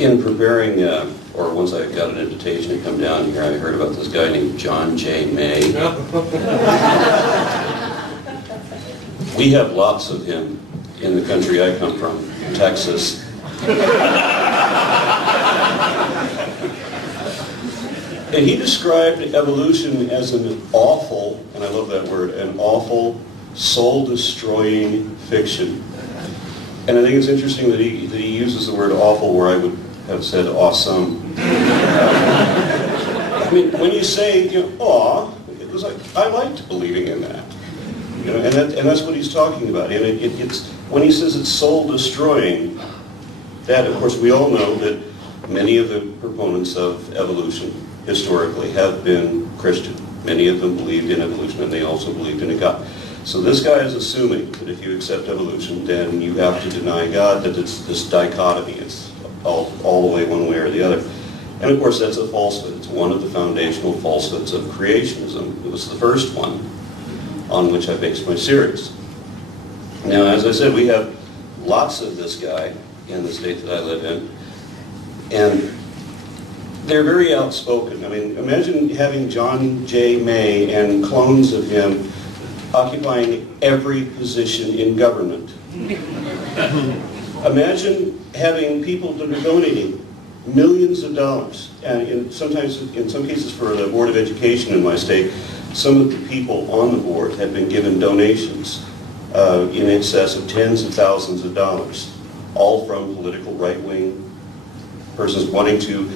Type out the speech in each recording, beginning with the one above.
In preparing, or once I got an invitation to come down here, I heard about this guy named John J. May. We have lots of him in the country I come from, Texas. And he described evolution as an awful, and I love that word, an awful, soul-destroying fiction. And I think it's interesting that he uses the word awful where I would have said awesome. I mean, when you say, aw, it was like, I liked believing in that. And that's what he's talking about. And it's when he says it's soul-destroying, that, of course, we all know that many of the proponents of evolution historically have been Christian. Many of them believed in evolution, and they also believed in a God. So this guy is assuming that if you accept evolution, then you have to deny God, that it's this dichotomy. It's all the way one way or the other. And of course, that's a falsehood. It's one of the foundational falsehoods of creationism. It was the first one on which I based my series. Now, as I said, we have lots of this guy in the state that I live in, and they're very outspoken. I mean, imagine having John J. May and clones of him occupying every position in government. Imagine having people that are donating millions of dollars, and in some cases for the Board of Education in my state, some of the people on the board have been given donations in excess of tens of thousands of dollars, all from political right-wing persons wanting to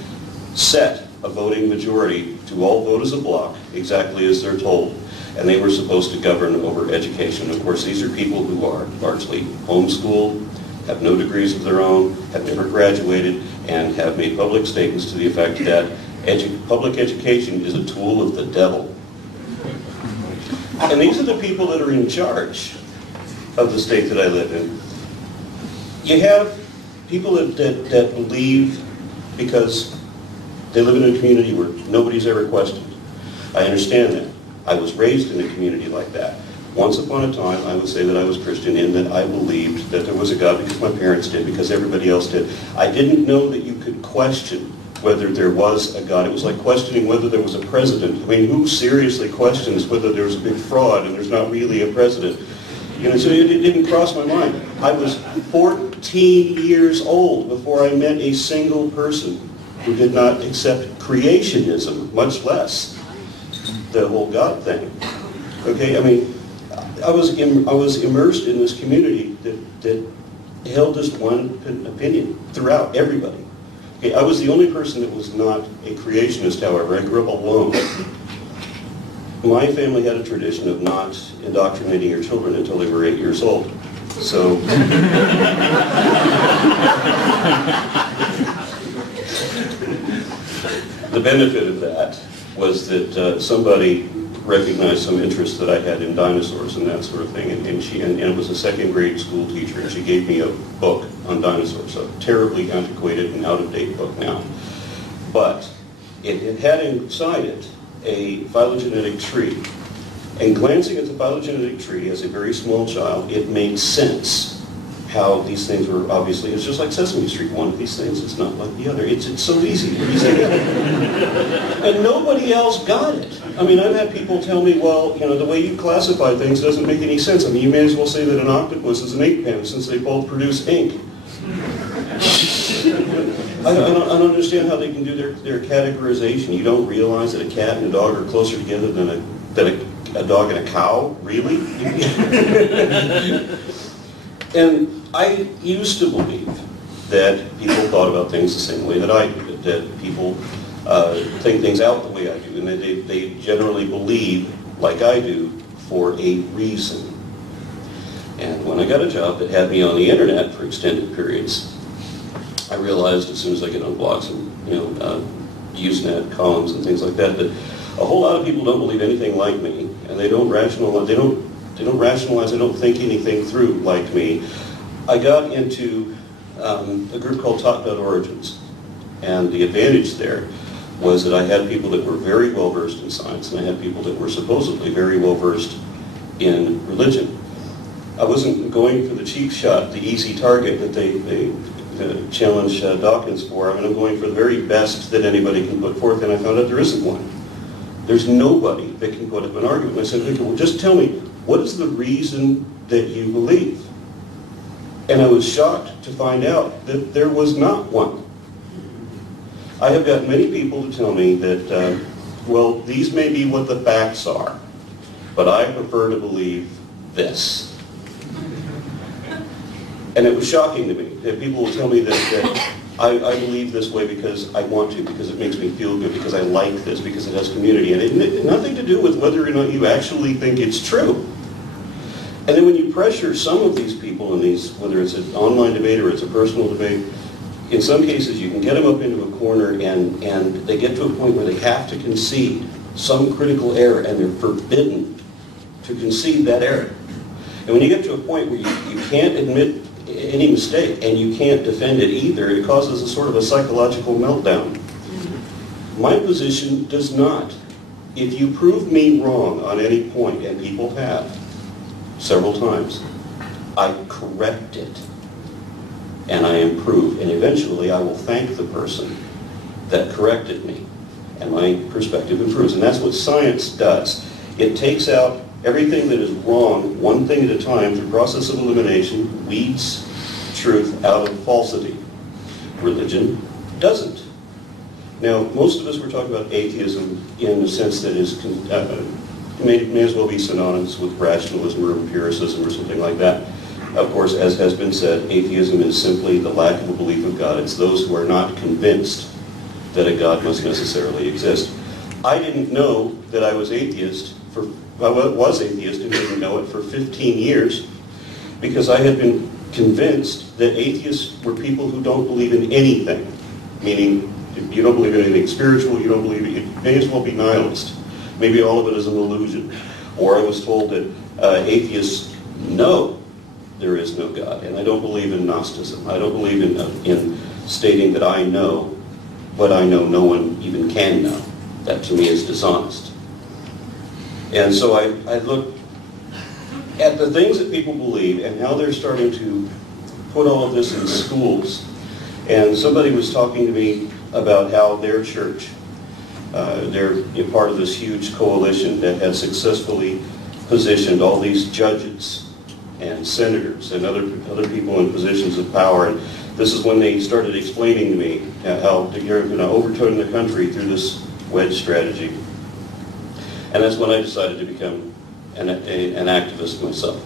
set a voting majority to all vote as a bloc, exactly as they're told. And they were supposed to govern over education. Of course, these are people who are largely homeschooled, have no degrees of their own, have never graduated, and have made public statements to the effect that public education is a tool of the devil. And these are the people that are in charge of the state that I live in. You have people that believe because they live in a community where nobody's ever questioned. I understand that. I was raised in a community like that. Once upon a time, I would say that I was Christian in that I believed that there was a God because my parents did, because everybody else did. I didn't know that you could question whether there was a God. It was like questioning whether there was a president. I mean, who seriously questions whether there's a big fraud and there's not really a president? So it didn't cross my mind. I was 14 years old before I met a single person who did not accept creationism, much less the whole God thing. Okay, I mean, I was immersed in this community that held this one opinion throughout everybody. Okay, I was the only person that was not a creationist, however. I grew up alone. My family had a tradition of not indoctrinating your children until they were 8 years old. So the benefit of that was that somebody recognized some interest that I had in dinosaurs and that sort of thing, and it was a second grade school teacher, and she gave me a book on dinosaurs, a terribly antiquated and out-of-date book now. But it had inside it a phylogenetic tree, and glancing at the phylogenetic tree as a very small child, it made sense how these things were obviously, it's just like Sesame Street, one of these things is not like the other. It's so easy to piece together. And nobody else got it. I mean, I've had people tell me, well, the way you classify things doesn't make any sense. I mean, you may as well say that an octopus is an ink pen since they both produce ink. I don't understand how they can do their categorization. You don't realize that a cat and a dog are closer together than a dog and a cow? Really? And I used to believe that people thought about things the same way that I do, that people think things out the way I do, and that they generally believe, like I do, for a reason. And when I got a job that had me on the internet for extended periods, I realized as soon as I get on blogs and Usenet columns and things like that, that a whole lot of people don't believe anything like me, and they don't rationalize, they don't think anything through like me. I got into a group called Talk.Origins, and the advantage there was that I had people that were very well versed in science, and I had people that were supposedly very well versed in religion. I wasn't going for the cheap shot, the easy target that they challenge Dawkins for. I mean, I'm going for the very best that anybody can put forth, and I found out there isn't one. There's nobody that can put up an argument. I said, okay, well, just tell me, what is the reason that you believe? And I was shocked to find out that there was not one. I have got many people to tell me that, well, these may be what the facts are, but I prefer to believe this. And it was shocking to me that people will tell me that I believe this way because I want to, because it makes me feel good, because I like this, because it has community. And it had nothing to do with whether or not you actually think it's true. And then when you pressure some of these people in these, whether it's an online debate or it's a personal debate, in some cases you can get them up into a corner and they get to a point where they have to concede some critical error, and they're forbidden to concede that error. And when you get to a point where you can't admit any mistake and you can't defend it either, it causes a sort of a psychological meltdown. My position does not. If you prove me wrong on any point, and people have several times, I correct it and I improve, and eventually I will thank the person that corrected me, and my perspective improves. And that's what science does. It takes out everything that is wrong one thing at a time through process of elimination, weeds truth out of falsity. Religion doesn't. Now, most of us were talking about atheism in the sense that is may as well be synonymous with rationalism or empiricism or something like that. Of course, as has been said, atheism is simply the lack of a belief of God. It's those who are not convinced that a God must necessarily exist. I didn't know that I was atheist and didn't know it for 15 years because I had been convinced that atheists were people who don't believe in anything. Meaning, if you don't believe in anything spiritual, you don't believe it, you may as well be nihilist. Maybe all of it is an illusion. Or I was told that atheists know there is no God, and I don't believe in Gnosticism. I don't believe in stating that I know what I know no one even can know. That to me is dishonest. And so I looked at the things that people believe and how they're starting to put all of this in schools. And somebody was talking to me about how their church, they're part of this huge coalition that had successfully positioned all these judges and senators and other people in positions of power. And this is when they started explaining to me how you're going to overturn the country through this wedge strategy. And that's when I decided to become an activist myself.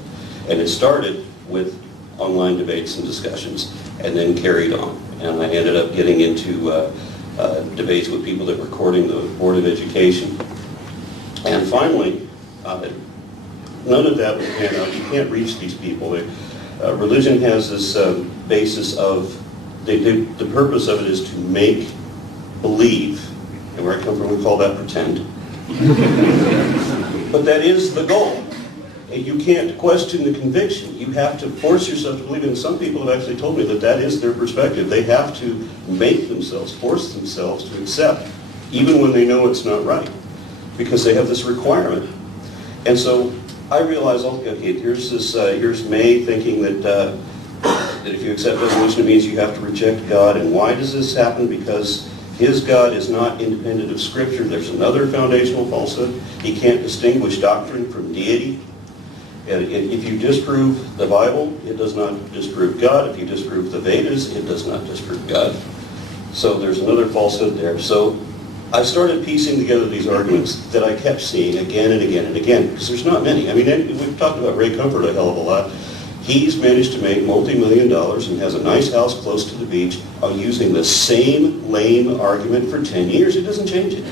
And it started with online debates and discussions, and then carried on. And I ended up getting into debates with people that were courting the Board of Education. And finally, none of that would pan out. You can't reach these people. Religion has this basis of, the purpose of it is to make believe, and where I come from we call that pretend. But that is the goal. You can't question the conviction. You have to force yourself to believe it. And some people have actually told me that that is their perspective. They have to make themselves, force themselves to accept, even when they know it's not right, because they have this requirement. And so I realized, okay, here's May thinking that if you accept evolution, it means you have to reject God. And why does this happen? Because his God is not independent of Scripture. There's another foundational falsehood. He can't distinguish doctrine from deity. If you disprove the Bible, it does not disprove God. If you disprove the Vedas, it does not disprove God. So there's another falsehood there. So I started piecing together these arguments that I kept seeing again and again and again, because there's not many. I mean, we've talked about Ray Comfort a hell of a lot. He's managed to make multi-million dollars and has a nice house close to the beach using the same lame argument for 10 years. He doesn't change it.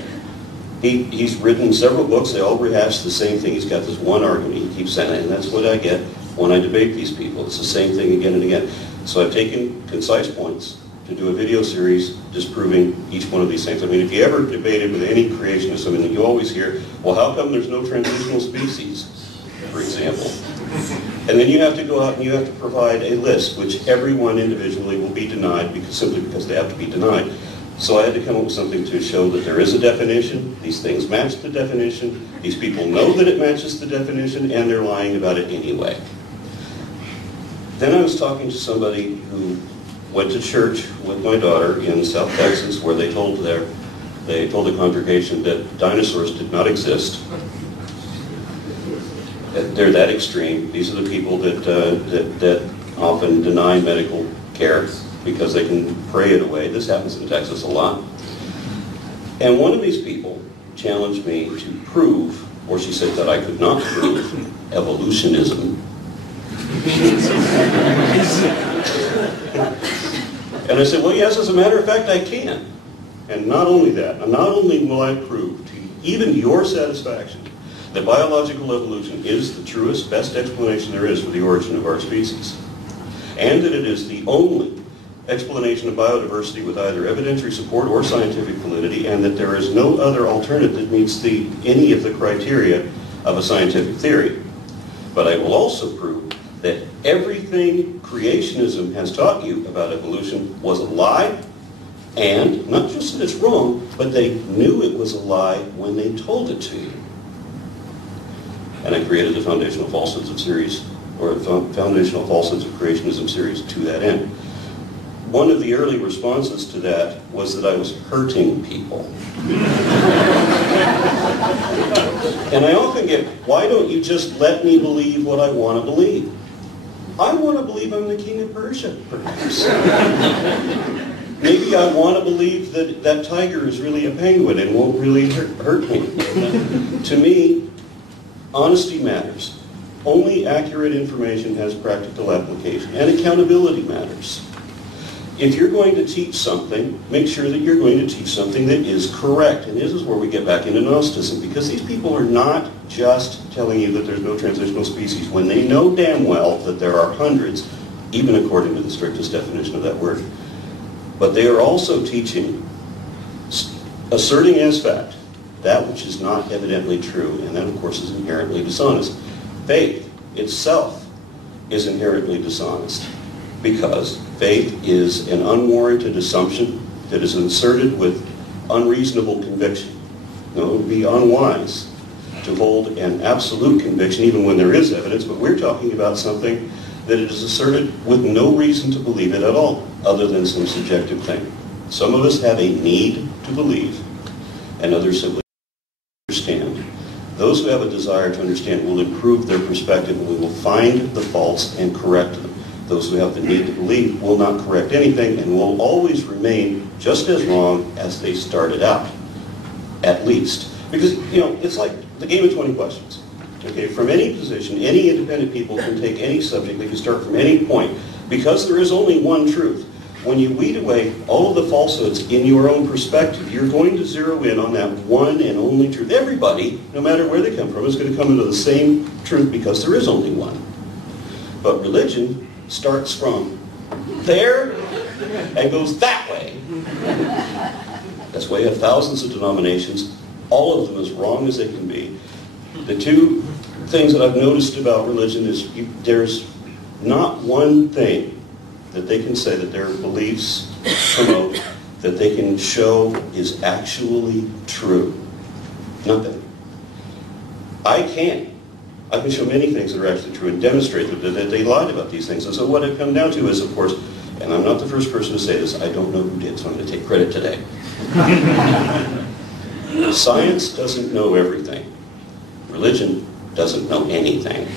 He's written several books. They all rehash the same thing. He's got this one argument he keeps saying, and that's what I get when I debate these people. It's the same thing again and again. So I've taken concise points to do a video series disproving each one of these things. I mean, if you ever debated with any creationist, I mean, you always hear, well, how come there's no transitional species, for example? And then you have to go out and you have to provide a list, which everyone individually will be denied simply because they have to be denied. So I had to come up with something to show that there is a definition, these things match the definition, these people know that it matches the definition, and they're lying about it anyway. Then I was talking to somebody who went to church with my daughter in South Texas, where they told the congregation that dinosaurs did not exist. They're that extreme. These are the people that often deny medical care because they can pray it away. This happens in Texas a lot. And one of these people challenged me to prove, or she said that I could not prove, evolutionism. And I said, well, yes, as a matter of fact, I can. And not only that, not only will I prove to even your satisfaction that biological evolution is the truest, best explanation there is for the origin of our species, and that it is the only explanation of biodiversity with either evidentiary support or scientific validity, and that there is no other alternative that meets any of the criteria of a scientific theory. But I will also prove that everything creationism has taught you about evolution was a lie, and not just that it's wrong, but they knew it was a lie when they told it to you. And I created the Foundational Falsehoods of series, or Foundational Falsehoods of Creationism series to that end. One of the early responses to that was that I was hurting people. And I often get, why don't you just let me believe what I want to believe? I want to believe I'm the king of Persia, perhaps. Maybe I want to believe that that tiger is really a penguin and won't really hurt me. To me, honesty matters. Only accurate information has practical application, and accountability matters. If you're going to teach something, make sure that you're going to teach something that is correct. And this is where we get back into Gnosticism, because these people are not just telling you that there's no transitional species when they know damn well that there are hundreds, even according to the strictest definition of that word. But they are also teaching, asserting as fact, that which is not evidently true, and that, of course, is inherently dishonest. Faith itself is inherently dishonest, because faith is an unwarranted assumption that is inserted with unreasonable conviction. Now, it would be unwise to hold an absolute conviction even when there is evidence, but we're talking about something that is asserted with no reason to believe it at all, other than some subjective thing. Some of us have a need to believe, and others simply understand. Those who have a desire to understand will improve their perspective, and we will find the faults and correct them. Those who have the need to believe will not correct anything and will always remain just as wrong as they started out, at least. Because, you know, it's like the game of 20 questions. Okay, from any position, any independent people can take any subject, they can start from any point, because there is only one truth. When you weed away all of the falsehoods in your own perspective, you're going to zero in on that one and only truth. Everybody, no matter where they come from, is going to come into the same truth because there is only one. But religion starts from there and goes that way. That's why you have thousands of denominations, all of them as wrong as they can be. The two things that I've noticed about religion is there's not one thing that they can say that their beliefs promote that they can show is actually true. Nothing. I can show many things that are actually true and demonstrate that they lied about these things. And so what it comes down to is, of course, and I'm not the first person to say this, I don't know who did, so I'm going to take credit today. Science doesn't know everything. Religion doesn't know anything.